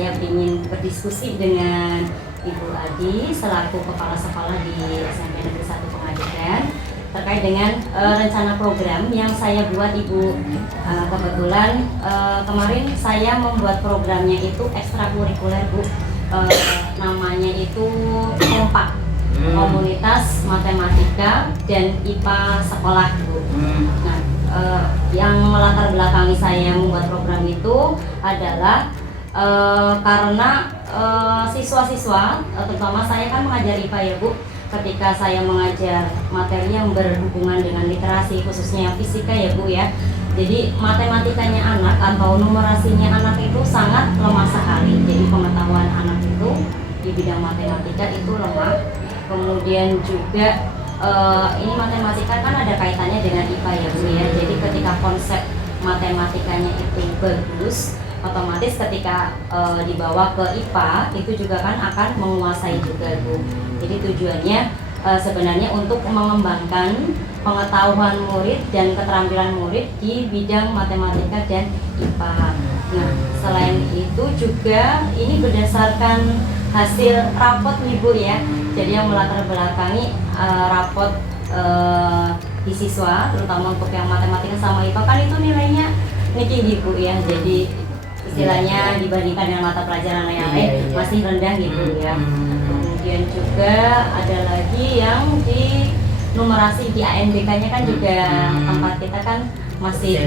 saya ingin berdiskusi dengan Ibu Adi selaku Kepala Sekolah di SMP Negeri 1 Pengajian terkait dengan rencana program yang saya buat Ibu. Kebetulan kemarin saya membuat programnya itu ekstrakurikuler Bu, namanya itu Kompak, Komunitas Matematika dan IPA Sekolah Bu. Nah, yang melatar belakangi saya membuat program itu adalah karena siswa-siswa, terutama saya kan mengajar IPA ya Bu, ketika saya mengajar materi yang berhubungan dengan literasi, khususnya yang fisika ya Bu ya, jadi matematikanya anak atau numerasinya anak itu sangat lemah sekali. Jadi pengetahuan anak itu di bidang matematika itu lemah. Kemudian juga ini matematika kan ada kaitannya dengan IPA ya Bu ya, jadi ketika konsep matematikanya itu bagus, otomatis ketika dibawa ke IPA itu juga kan akan menguasai juga Bu. Jadi tujuannya sebenarnya untuk mengembangkan pengetahuan murid dan keterampilan murid di bidang matematika dan IPA. Nah, selain itu juga ini berdasarkan hasil rapot nih Bu ya. Jadi yang melatar belakangi rapot di siswa, terutama untuk yang matematika sama IPA kan itu nilainya tinggi Bu ya. Jadi istilahnya dibandingkan dengan mata pelajaran yang lain masih rendah gitu ya. Kemudian juga ada lagi yang di numerasi di ANBK-nya kan juga tempat kita kan masih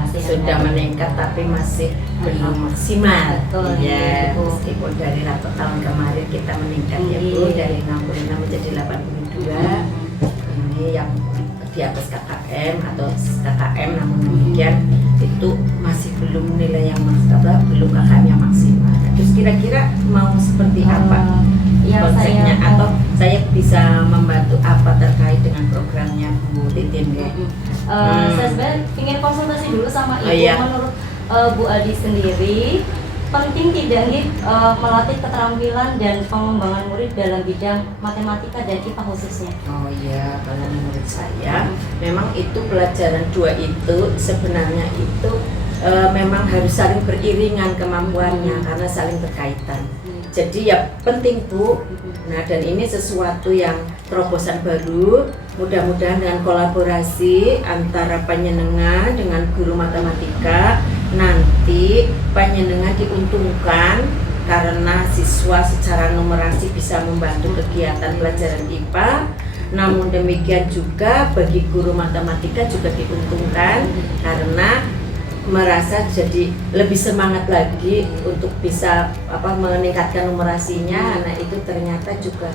masih sudah meningkat tapi masih belum maksimal. Betul, ya, gitu. meskipun dari rapor tahun kemarin kita meningkat ya Bu, dari 65 menjadi 82. Ini yang di atas KKM atau KKM, namun demikian itu masih belum nilai yang maksimal, belum KKM yang maksimal. Terus kira-kira mau seperti apa konsepnya, atau saya bisa membantu apa terkait dengan programnya Bu Titin ya? Saya sebenarnya ingin konsultasi dulu sama Ibu. Menurut Bu Adi sendiri penting tidak nih melatih keterampilan dan pengembangan murid dalam bidang matematika dan IPA khususnya? Oh iya, kalau menurut saya memang itu pelajaran dua itu sebenarnya itu memang harus saling beriringan kemampuannya karena saling berkaitan. Jadi ya penting Bu. Nah, dan ini sesuatu yang terobosan baru, mudah-mudahan dengan kolaborasi antara penyenengan dengan guru matematika, nanti penyenengan diuntungkan karena siswa secara numerasi bisa membantu kegiatan pelajaran IPA. Namun demikian juga bagi guru matematika juga diuntungkan karena merasa jadi lebih semangat lagi untuk bisa meningkatkan numerasinya. Nah, itu ternyata juga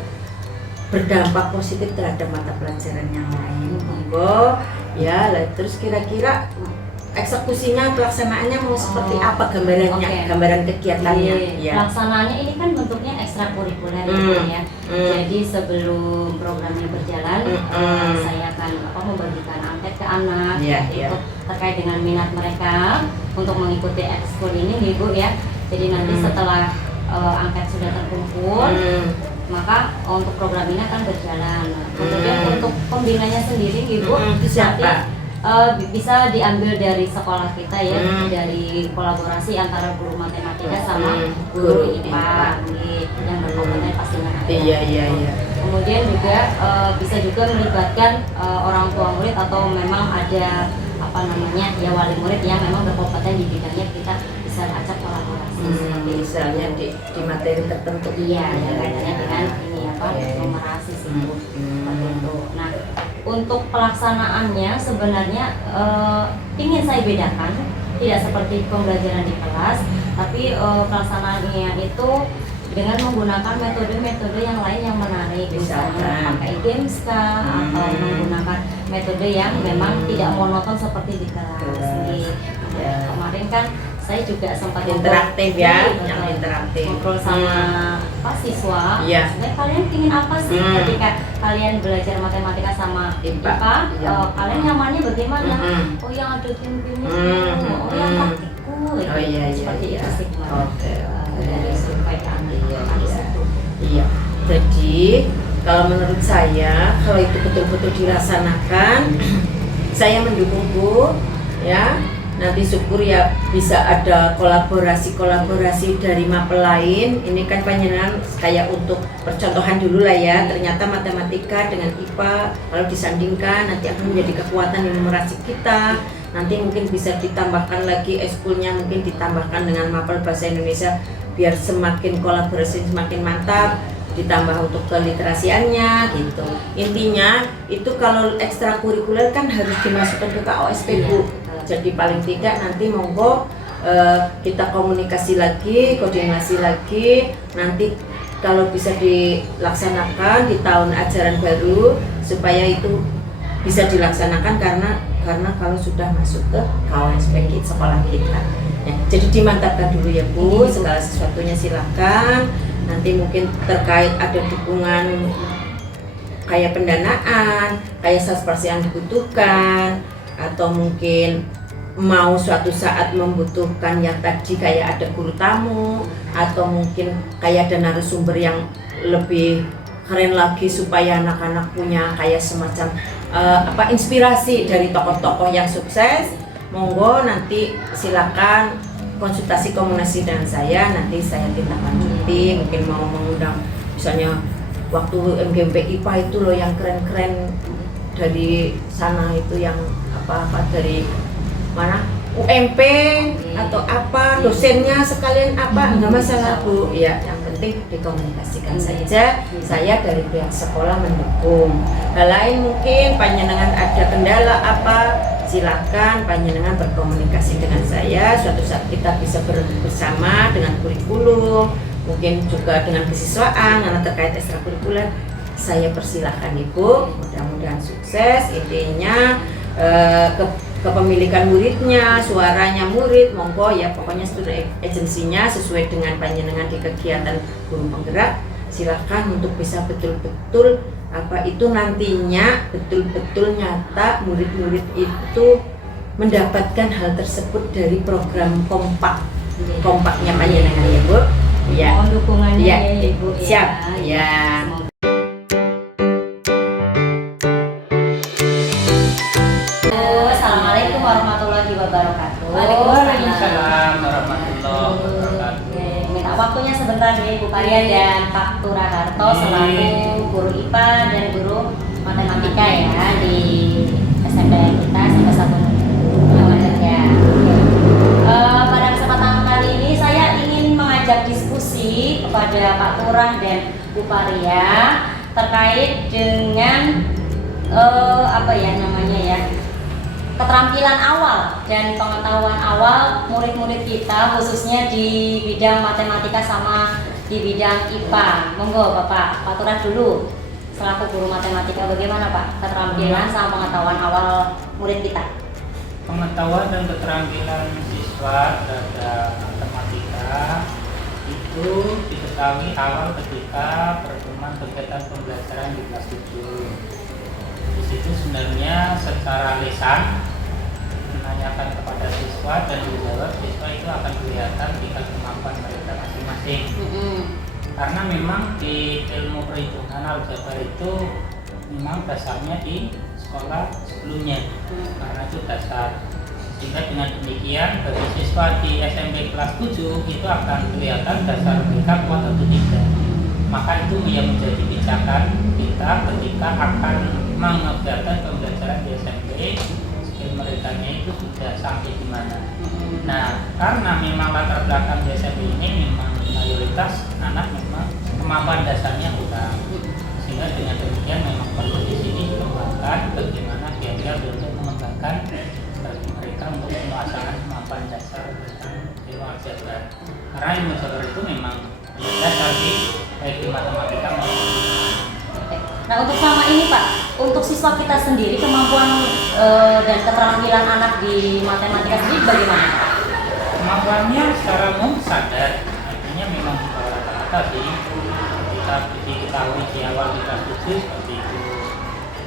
berdampak positif terhadap mata pelajaran yang lain. Monggo ya, terus kira-kira eksekusinya, pelaksanaannya mau seperti apa gambarannya, gambaran kegiatannya? Pelaksanaannya ini kan bentuknya ekstrakurikuler gitu ya. Jadi sebelum programnya berjalan, saya akan membagikan angket ke anak itu terkait dengan minat mereka untuk mengikuti ekskul ini Bu ya. Jadi nanti setelah angket sudah terkumpul, maka untuk program ini akan berjalan. Kemudian untuk pembinanya sendiri Bu, Siapa? Bisa diambil dari sekolah kita ya, dari kolaborasi antara guru matematika sama guru IPA yang berkompeten pastinya ada. Iya. Kemudian juga bisa juga melibatkan orang tua murid atau memang ada wali murid yang memang berkompeten di bidangnya, kita bisa ajak kolaborasi. Misalnya di materi tertentu. Iya, yang kaitannya dengan ini numerasi sih Bu. Seperti itu. Nah, untuk pelaksanaannya sebenarnya ingin saya bedakan, tidak seperti pembelajaran di kelas, tapi pelaksanaannya itu dengan menggunakan metode-metode yang lain yang menarik, misalnya pakai games atau menggunakan metode yang memang tidak monoton seperti di kelas. Kemarin kan saya juga sempat interaktif yang interaktif ngobrol sama siswa. Sebenarnya kalian ingin apa sih ketika kalian belajar matematika sama IPA? Kalian nyamannya bagaimana? Oh, yang ada game-game, oh yang praktikum. Seperti itu sih dari survei kami. Iya. Jadi kalau menurut saya, kalau itu betul-betul dilaksanakan, saya mendukung Bu ya. nanti syukur ya bisa ada kolaborasi dari mapel lain. Ini kan panjenengan kayak untuk percontohan dulu lah ya. Ternyata matematika dengan IPA kalau disandingkan nanti akan menjadi kekuatan numerasi kita. Nanti mungkin bisa ditambahkan lagi ekskulnya, mungkin ditambahkan dengan mapel bahasa Indonesia biar semakin kolaborasi semakin mantap, ditambah untuk keliterasiannya gitu. Intinya itu kalau ekstrakurikuler kan harus dimasukkan ke KOSP Bu. Jadi paling tidak nanti monggo kita komunikasi lagi, koordinasi lagi, nanti kalau bisa dilaksanakan di tahun ajaran baru supaya itu bisa dilaksanakan karena kalau sudah masuk ke KOSP sekolah kita. Ya, jadi dimantapkan dulu ya Bu, segala sesuatunya silakan. Nanti mungkin terkait ada dukungan kayak pendanaan, kayak seperti yang dibutuhkan, atau mungkin mau suatu saat membutuhkan yang tadi kayak ada guru tamu, atau mungkin kayak ada narasumber yang lebih keren lagi supaya anak-anak punya kayak semacam inspirasi dari tokoh-tokoh yang sukses. Monggo nanti silakan konsultasi komunikasi dengan saya, nanti saya tindak lanjuti. Mungkin mau mengundang misalnya waktu MGMP IPA itu loh yang keren-keren dari sana, itu yang apa dari mana UMP atau apa dosennya sekalian apa, nggak masalah Bu ya, yang penting dikomunikasikan saja. Saya dari pihak sekolah mendukung. Hal lain mungkin panjenengan ada kendala apa, silakan panjenengan berkomunikasi dengan saya. Suatu saat kita bisa bersama dengan kurikulum, mungkin juga dengan kesiswaan karena terkait ekstrakurikuler. Saya persilahkan Ibu, mudah-mudahan sukses. Intinya kepemilikan muridnya, suaranya murid, monggo ya, pokoknya student agency-nya sesuai dengan panjenengan di kegiatan guru penggerak. Silakan untuk bisa betul-betul itu nantinya betul-betul nyata murid-murid itu mendapatkan hal tersebut dari program kompaknya panjenengan ya Bu. Ya. Mohon dukungannya ya, ya Ibu. Siap. Ya. Assalamualaikum warahmatullahi wabarakatuh. Waalaikumsalam warahmatullahi wabarakatuh. Minta waktunya sebentar ya Ibu Paria dan Pak Turaharto selaku guru IPA dan guru matematika ya di SMP kita sampai 1 Muhammadiyah ya. Pada kesempatan kali ini saya ingin mengajak diskusi kepada Pak Turah dan Bu Paria terkait dengan keterampilan awal dan pengetahuan awal murid-murid kita khususnya di bidang matematika sama di bidang IPA. Monggo Bapak Pak Turah dulu selaku guru matematika, bagaimana Pak keterampilan sama pengetahuan awal murid kita? Pengetahuan dan keterampilan siswa terhadap matematika itu diketahui awal ketika pertemuan kegiatan pembelajaran di kelas 7. Di situ sebenarnya secara lisan menanyakan kepada siswa dan dijawab siswa itu akan kelihatan tingkat kemampuan mereka masing-masing. Karena memang di ilmu perhitungan aljabar itu memang dasarnya di sekolah sebelumnya, karena itu dasar. Sehingga dengan demikian bagi siswa di SMP kelas 7 itu akan kelihatan dasar mereka kuat atau tidak. Maka itu yang menjadi pijakan kita ketika akan mengerjakan pembelajaran di SMP, skill mereka itu sudah sampai di mana. Nah, karena memang latar belakang di SMP ini memang mayoritas anak memang kemampuan dasarnya kurang, sehingga dengan demikian memang perlu di sini dikembangkan bagaimana biar untuk mengembangkan bagi mereka untuk menguasai kemampuan dasar tentang ilmu aljabar. Karena ilmu aljabar itu memang dasar di baik di matematika maupun. Nah untuk selama ini Pak, untuk siswa kita sendiri kemampuan dan keterampilan anak di matematika sendiri bagaimana? Kemampuannya secara umum sadar, artinya memang di bawah rata-rata sih. Kita diketahui di awal kita setuju seperti itu.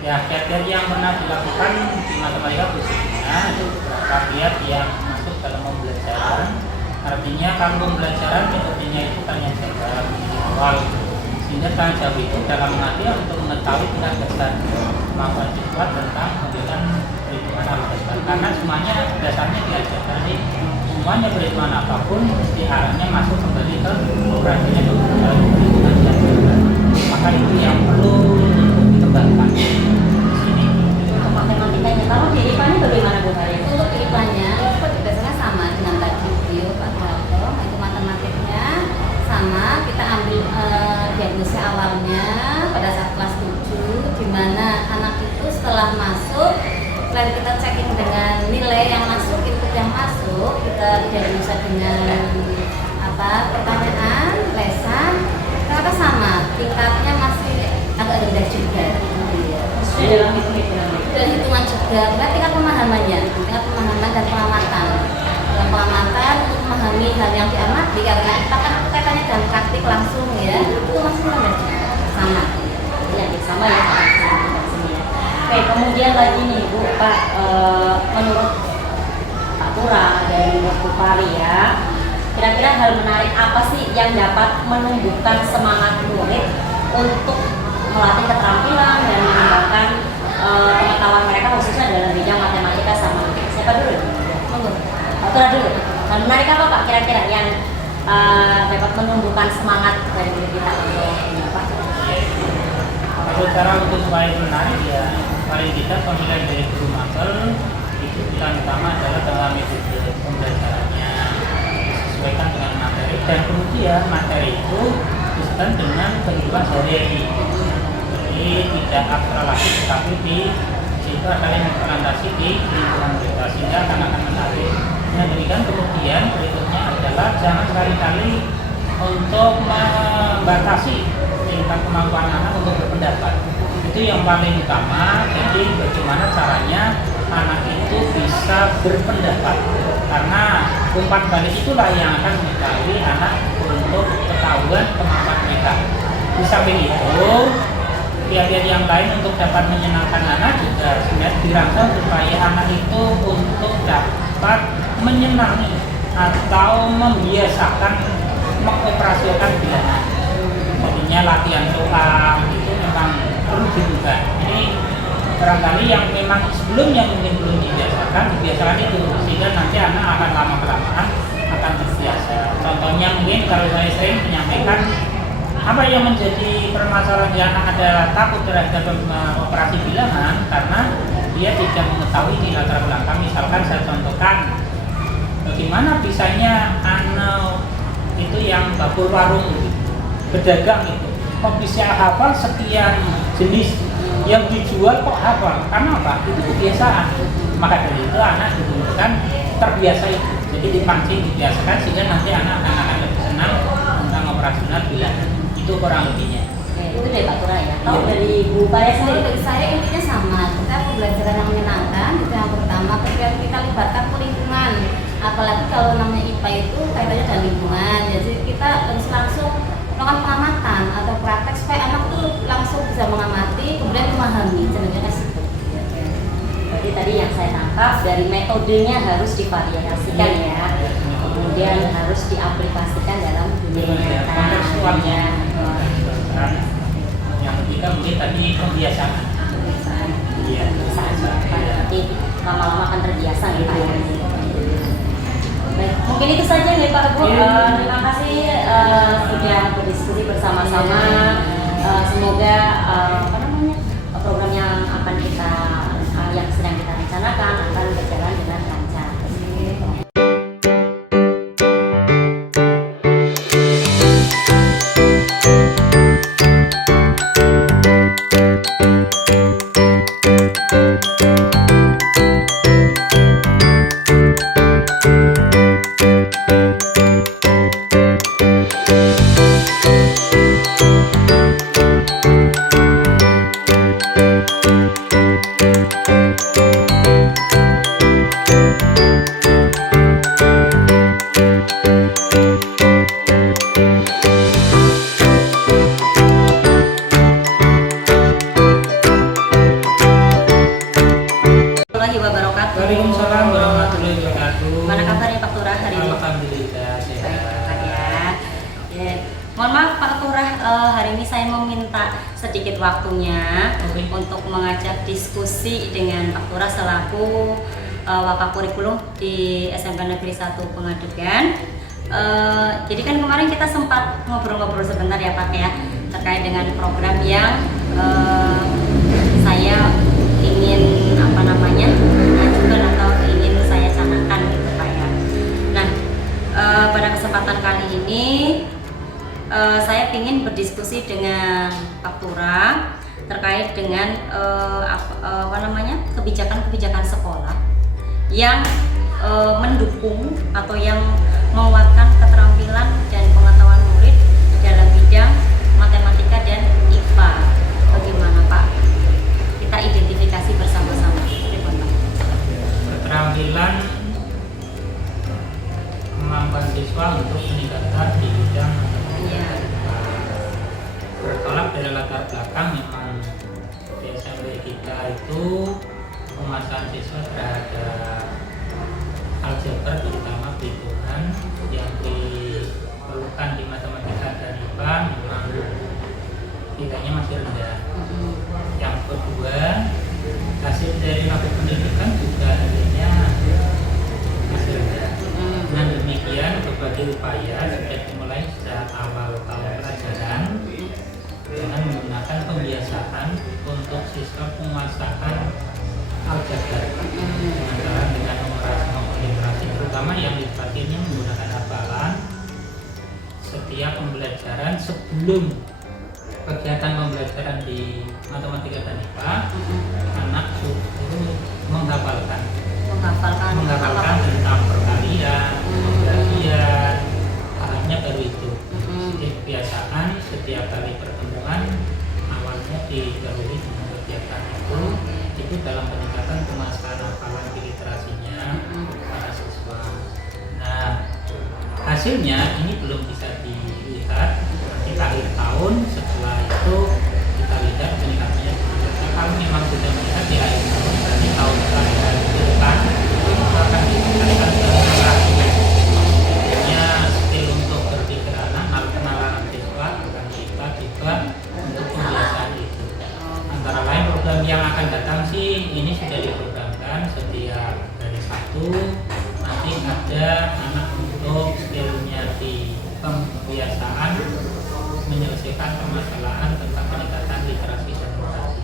Ya, kiat-kiat yang pernah dilakukan di matematika khususnya itu beberapa kiat yang masuk dalam pembelajaran. Artinya kalau pembelajaran metodenya itu tanya jawab di awal. Sehingga tanya jawab itu dalam arti untuk mengetahui tingkat dasar kemampuan siswa tentang pembelajaran perhitungan aljabar. Karena semuanya dasarnya diajarkan semuanya berhitungan apapun mesti arahnya masuk kembali ke operasinya perhitungan dan juga. Maka itu yang perlu untuk dikembangkan di sini. Untuk matematikanya, kalau di IPA-nya bagaimana Bu Hari? Untuk IPA-nya itu biasanya sama dengan tadi video Pak Harto, itu matematiknya sama, kita ambil diagnosis awalnya pada saat kelas 7, di mana anak itu setelah masuk, selain kita checking dengan nilai yang masuk, input yang masuk, kita diagnosis dengan pertanyaan, lesan, ternyata sama, tingkatnya masih agak rendah juga. Maksudnya dalam hitung-hitungan. Dan hitungan juga, kita tingkat pemahamannya, tingkat pemahaman dan pengamatan. Dalam pengamatan untuk memahami hal yang diamati, karena kita kan kaitannya dengan praktik langsung ya, itu masih rendah juga, sama. Ya, sama ya Pak. Oke, kemudian lagi nih Bu, Pak, menurut Pak Tura dan menurut Bu Pari ya, kira-kira hal menarik apa sih yang dapat menumbuhkan semangat murid untuk melatih keterampilan dan mengembangkan pengetahuan mereka khususnya dalam bidang matematika sama siapa dulu? Pak Tura dulu. Hal menarik apa Pak kira-kira yang dapat menumbuhkan semangat dari murid kita untuk Pak? Kalau cara untuk supaya menarik ya paling tidak pemilihan dari guru magang itu pilihan utama adalah dalam metode pembelajarannya disesuaikan dengan materi dan kemudian materi itu disesuaikan dengan kehidupan sehari-hari. Jadi tidak abstrak lagi tetapi di situ adalah implementasi di lingkungan mereka sehingga akan menarik. Nah demikian kemudian berikutnya adalah jangan sekali-kali untuk membatasi tingkat kemampuan anak untuk berpendapat. Itu yang paling utama. Jadi bagaimana caranya anak itu bisa berpendapat, karena umpan balik itulah yang akan mengetahui anak untuk ketahuan kemampuan mereka. Di samping itu pihak-pihak yang lain untuk dapat menyenangkan anak juga sebenarnya dirancang supaya anak itu untuk dapat menyenangi atau membiasakan mengoperasionalkan bilangan. Jadinya latihan soal itu memang perlu dibuka. Ini barangkali yang memang sebelumnya mungkin belum dibiasakan itu sehingga nanti anak akan lama-kelamaan akan terbiasa. Contohnya mungkin kalau saya sering menyampaikan apa yang menjadi permasalahan di anak adalah takut terhadap operasi bilangan karena dia tidak mengetahui di latar belakang. Misalkan saya contohkan bagaimana bisanya anak itu yang bakul warung gitu, berdagang itu kok bisa hafal sekian jenis yang dijual kok hafal, karena apa? Itu kebiasaan. Maka dari itu anak dibutuhkan terbiasa itu, jadi dipancing, dibiasakan sehingga nanti anak akan lebih senang tentang operasional bilangan. Itu kurang lebihnya. Itu dari Pak Tura ya. Kalau dari Bu Paya sendiri? Dari saya intinya sama, kita pembelajaran yang menyenangkan itu yang pertama. Kemudian kita libatkan ke lingkungan, apalagi kalau namanya IPA itu kaitannya dengan lingkungan. Jadi kita harus langsung melakukan pengamatan atau praktek supaya anak itu langsung bisa mengamati, kemudian memahami. Cenderungnya situ. Berarti tadi yang saya tangkap dari metodenya harus divariasikan ya, kemudian harus diaplikasikan dalam dunia kontekstualnya. Yang ketiga mungkin tadi kebiasaan. Iya. Nanti lama-lama akan terbiasa nih Pak. Baik, mungkin itu saja nih Pak Bu. Terima kasih sudah berdiskusi bersama-sama. Semoga program yang akan yang sedang kita rencanakan akan berjalan dengan lancar. Waalaikumsalam warahmatullahi wabarakatuh. Mana kabarnya Pak Tura hari ini? Alhamdulillah sehat. Baik ya. Ya. Mohon maaf Pak Tura, hari ini saya mau minta sedikit waktunya Oke. untuk mengajak diskusi dengan Pak Tura selaku Wakakurikulum di SMP Negeri 1 Pengadegan. Jadi kan kemarin kita sempat ngobrol-ngobrol sebentar ya Pak ya, terkait dengan program yang saya ingin ajukan atau ingin saya canangkan gitu Pak ya. Nah, pada kesempatan kali ini saya ingin berdiskusi dengan Pak Turang terkait dengan kebijakan-kebijakan sekolah yang mendukung atau yang menguatkan keterampilan dan pengetahuan murid dalam bidang matematika dan IPA. Bagaimana Pak? Kita identifikasi bersama-sama. Keterampilan kemampuan siswa untuk meningkatkan di bidang Iya. bertolak dari latar belakang memang di SMP kita itu penguasaan siswa terhadap aljabar terutama perhitungan yang diperlukan di matematika dan IPA memang nilainya masih rendah. Yang kedua, hasil dari mata pendidikan juga nilainya masih rendah. Dengan demikian berbagai upaya sudah dimulai sejak awal tahun pelajaran dengan menggunakan pembiasaan untuk siswa penguasaan aljabar dengan numerasi maupun literasi, terutama yang literasinya menggunakan hafalan. Setiap pembelajaran sebelum kegiatan pembelajaran di matematika dan IPA, anak suruh menghafalkan tentang perkalian, pembagian, arahnya baru itu. Kebiasaan setiap kali pertemuan awalnya didahului dengan kegiatan itu dalam peningkatan penguasaan hafalan literasinya para siswa. Nah, hasilnya ini belum bisa dilihat nanti akhir tahun. Setelah itu kita lihat peningkatannya seperti apa. Kalau memang sudah melihat di akhir tahun, berarti tahun depan itu akan ditingkatkan literasi. Artinya skill untuk berpikir anak, kenalan siswa akan kita juga untuk pembiasaan itu. Antara lain program yang akan datang sih ini sudah diprogramkan setiap dari satu nanti ada anak untuk skillnya di pembiasaan menyelesaikan permasalahan tentang peningkatan literasi dan literasi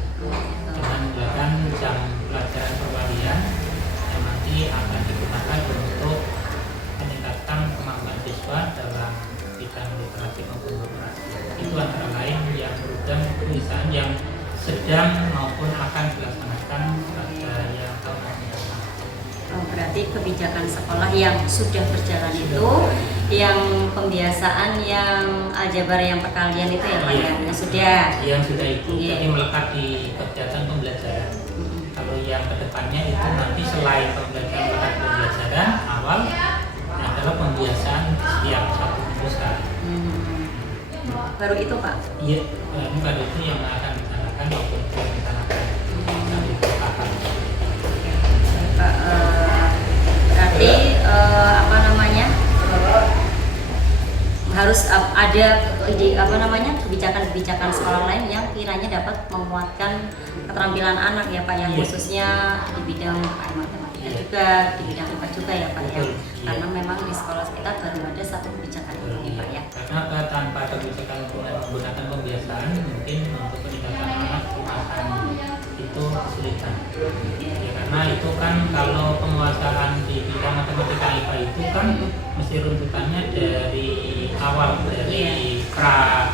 dengan menggunakan jam pelajaran perwalian yang nanti akan digunakan untuk meningkatkan kemampuan siswa dalam bidang literasi maupun literasi. Itu antara lain yang program perusahaan yang sedang maupun akan dilaksanakan pada yang tahun mendatang. Berarti kebijakan sekolah yang sudah berjalan itu, yang pembiasaan yang aljabar yang perkalian itu ya Pak ya, yang sudah. Yang sudah itu, Iya. jadi melekat di kegiatan pembelajaran. Kalau yang kedepannya itu nanti selain pembelajaran awal adalah pembiasaan setiap satu minggu sekali. Baru itu Pak. Iya, ini baru itu yang akan dilaksanakan maupun dilaksanakan dari tahap. Berarti harus ada kebijakan-kebijakan sekolah lain yang kiranya dapat menguatkan keterampilan anak ya Pak, yang Iya. khususnya di bidang matematika juga, di bidang IPA juga ya Pak ya. Betul, iya. Karena memang di sekolah kita baru ada satu kebijakan ini Pak ya. Karena tanpa kebijakan menggunakan pembiasaan mungkin untuk peningkatan anak akan itu kesulitan. Ya, karena itu kan kalau penguasaan di bidang matematika IPA itu kan mesti runtutannya dari awal, dari pra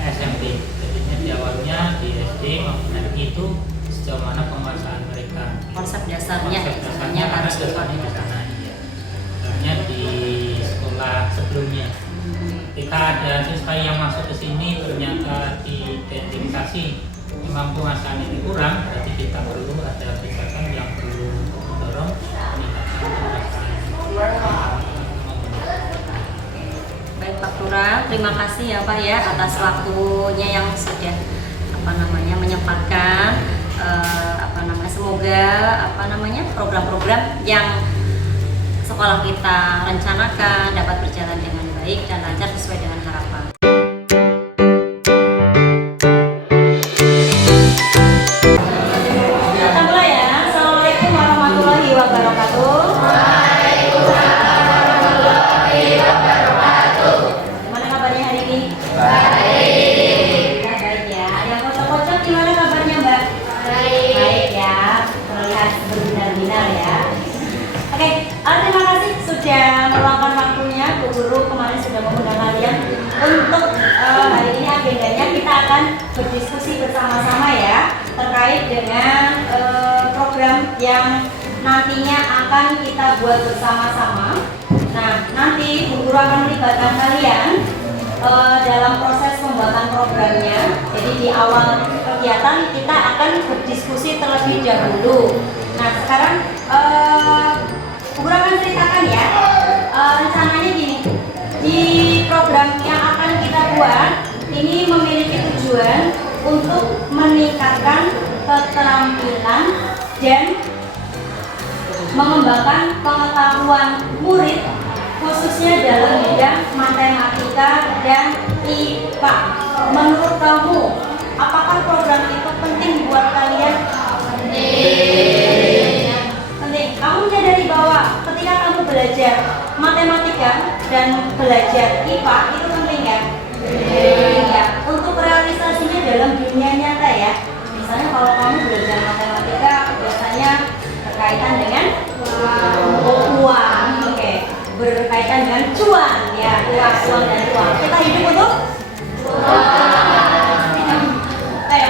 SMP. Jadinya di awalnya di SD maupun itu sejauh mana penguasaan mereka. Konsep dasarnya Karena harus dasarnya di sana. Iya. Karena di sekolah sebelumnya kita ada siswa yang masuk ke sini ternyata diidentifikasi memang penguasaan ini kurang, berarti kita perlu ada kebijakan yang perlu mendorong peningkatan penguasaan. Baik Pak Turang, terima kasih ya Pak ya atas waktunya yang sudah menyempatkan. Semoga program-program yang sekolah kita rencanakan dapat berjalan dengan baik dan lancar sesuai dengan harapan. Assalamualaikum warahmatullahi wabarakatuh. wabarakatuh. Gimana kabarnya hari ini? Baik. Baik ya. Yang pocong-pocong gimana kabarnya Mbak? Baik ya. Terlihat berbinar-binar ya. Oke, terima kasih sudah meluangkan waktunya. Bu Guru kemarin sudah mengundang kalian untuk hari ini agendanya kita akan berdiskusi bersama-sama ya terkait dengan program yang nantinya akan kita buat bersama-sama. Nah, nanti Bu Guru akan melibatkan kalian dalam proses pembuatan programnya. Jadi di awal kegiatan kita akan berdiskusi terlebih dahulu. Nah, sekarang Bu Guru akan ceritakan ya. Rencananya gini, di program yang akan kita buat ini memiliki tujuan untuk meningkatkan keterampilan dan mengembangkan pengetahuan murid khususnya dalam bidang matematika dan IPA. Menurut kamu, apakah program itu penting buat kalian? Penting. Kamu menyadari bahwa ketika kamu belajar matematika dan belajar IPA itu penting ya? Ya, untuk realisasinya dalam dunia nyata ya. Misalnya kalau kamu belajar matematika biasanya berkaitan dengan uang, oke, berkaitan dengan cuan ya, uang dan uang. Kita hidup untuk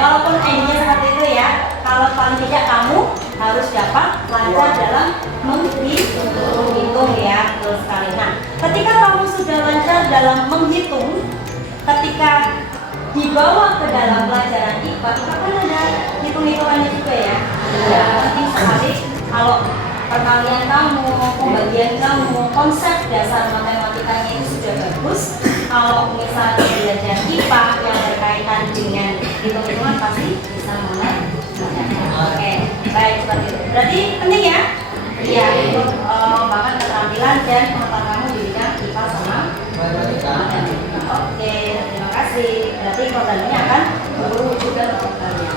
walaupun endingnya seperti itu ya, kalau paling tidak kamu harus dapat lancar dalam menghitung ya, betul sekali. Nah, ketika kamu sudah lancar dalam menghitung, ketika dibawa ke dalam pelajaran IPA itu kan ada hitung-hitungannya juga ya. Ya, penting sekali kalau perkalian kamu, pembagian kamu, konsep dasar matematikanya itu sudah bagus. Kalau misalnya belajar IPA yang berkaitan dengan hitung-hitungan pasti bisa mulai. Oke, baik seperti itu. Berarti penting ya? Iya, untuk mengembangkan keterampilan dan pengetahuan kamu di bidang IPA sama matematika. Oke, terima kasih. Berarti program ini akan berwujudkan untuk kalian.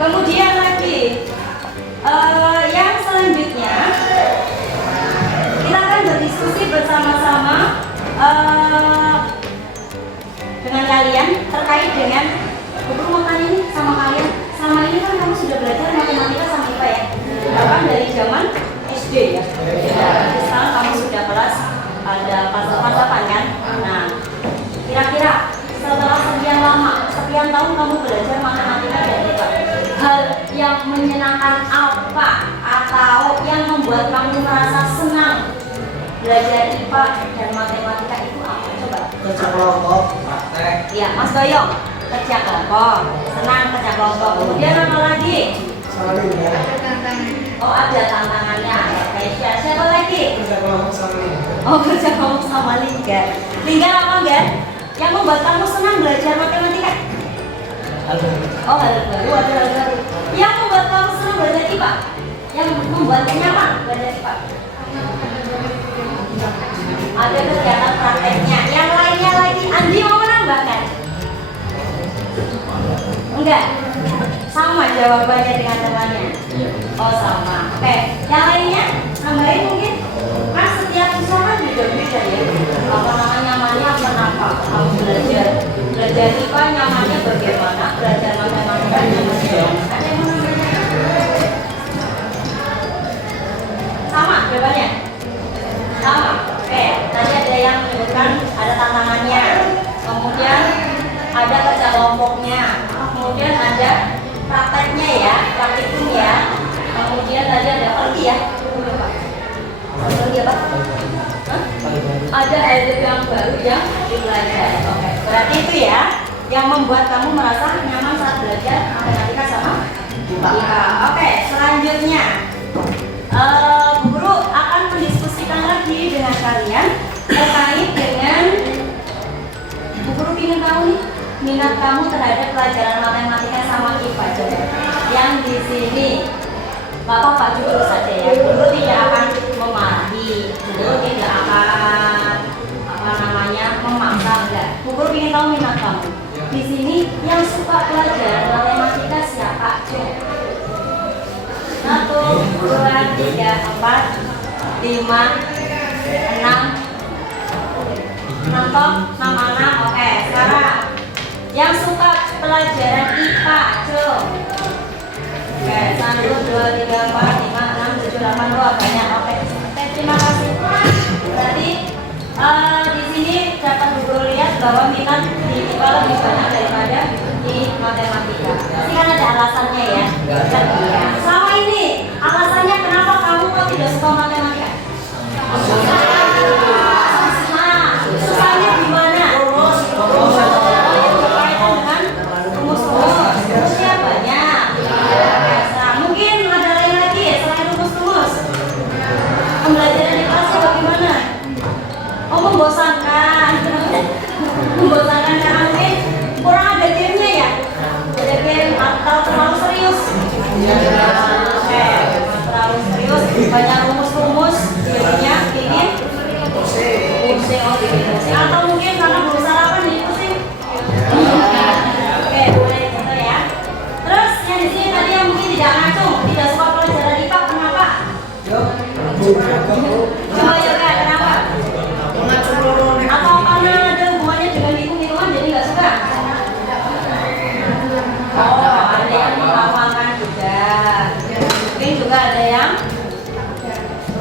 Kemudian lagi, yang selanjutnya kita akan berdiskusi bersama-sama dengan kalian terkait dengan buku makan ini sama kalian. Sama ini kan kamu sudah belajar matematika sama IPA ya, bahkan dari zaman SD ya. Sekarang kamu sudah kelas ada pas-pasan kan. Nah, kira-kira setelah sekian tahun kamu belajar matematika dan IPA, hal yang menyenangkan apa atau yang membuat kamu merasa senang belajar IPA dan matematika itu apa? Coba. Kerja kelompok, praktek. Iya, Mas Doyong, kerja kelompok, senang kerja kelompok. Kemudian apa lagi? Saling ya. Oh, ada tantangannya. Oke, siapa lagi? Kerja kelompok sama lingga. Oh, kerja kelompok sama Lingga. Lingga apa enggak? Yang membuat kamu senang belajar matematika? Halo. Oh, hal baru, ada hal baru. Yang membuat kamu senang belajar IPA? Yang membuat nyaman belajar IPA? Ada kegiatan prakteknya. Yang lainnya lagi, Andi mau menambahkan? Enggak? Sama jawabannya dengan temannya? Oh, sama. Oke, yang lainnya? Nambahin mungkin? Kan setiap siswa kan beda-beda ya. Apa namanya nyamannya kenapa? Kamu belajar IPA nyamannya bagaimana? Belajar matematika nyamannya bagaimana? Ada yang mau nambahnya? Sama jawabannya? Sama. Oke, tadi ada yang menyebutkan ada tantangannya. Kemudian ada kerja kelompoknya. Kemudian ada prakteknya ya, praktikum ya. Kemudian tadi ada apa lagi ya? Lagi apa? Hah? Ada hal yang baru yang dipelajari. Oke, berarti itu ya yang membuat kamu merasa nyaman saat belajar matematika sama IPA. Oke, selanjutnya Bu Guru akan mendiskusikan lagi dengan kalian terkait dengan Bu Guru ingin tahu nih minat kamu terhadap pelajaran matematika sama IPA coba. Yang di sini Bapak jujur saja ya, Bu Guru tidak akan memarahi, Bu Guru tidak akan memaksa enggak. Bu Guru ingin tahu minat kamu. Di sini yang suka pelajaran matematika siapa? 2, 3, 4, 5, 6 toh, 6 anak. Oke, sekarang yang suka pelajaran IPA, coba. Oke, 1, 2, 3, 4, 5, 6, 7, 8, 2 banyak. Oke, terima kasih. Berarti di sini dapat guru lihat bahwa minat di IPA lebih banyak daripada di matematika. Pasti kan ada alasannya ya. Iya. Selama ini alasannya kenapa kamu kok tidak suka matematika? Nah, susahnya gimana? Berkaitan dengan rumus-rumus. Rumusnya banyak. Nah, mungkin ada lain lagi ya selain rumus-rumus. Pembelajaran di kelas bagaimana? Oh, membosankan. Membosankan karena mungkin kurang ada gamenya ya. Ada game atau terlalu serius. Oke, terlalu serius, banyak rumus-rumus, jadinya ingin pusing, atau mungkin karena belum sarapan nih pusing. Oke, boleh gitu ya. Terus yang di sini tadi yang mungkin tidak ngacung, tidak suka pelajaran IPA, kenapa? Coba yoga, kenapa? Atau karena ada hubungannya dengan hitung-hitungan jadi nggak suka? Oh, ada yang menghafalkan juga. Mungkin juga ada yang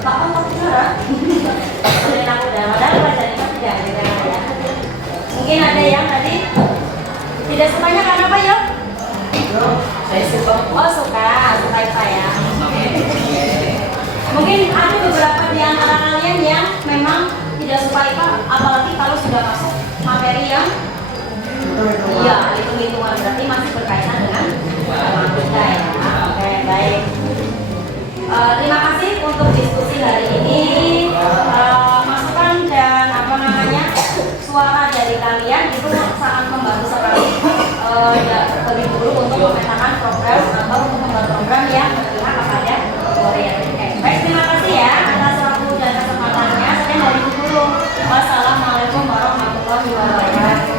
tak otak juga. Ada yang aku dalam pelajaran IPA tidak ada ya. Mungkin ada yang tadi tidak sukanya karena apa ya? Saya suka. Oh suka IPA ya. Mungkin ada beberapa di antara kalian yang memang tidak suka IPA, apalagi kalau sudah masuk materi yang iya hitung-hitungan, berarti masih berkaitan dengan matematika ya. Oke baik. Terima kasih untuk diskusi hari ini. Masukan dan apa namanya suara dari kalian itu sangat membantu sekali bagi guru untuk memetakan program atau untuk membuat program yang berpihak kepada murid. Baik, terima kasih ya atas waktu dan kesempatannya. Sekian dari guru. Wassalamualaikum warahmatullahi wabarakatuh.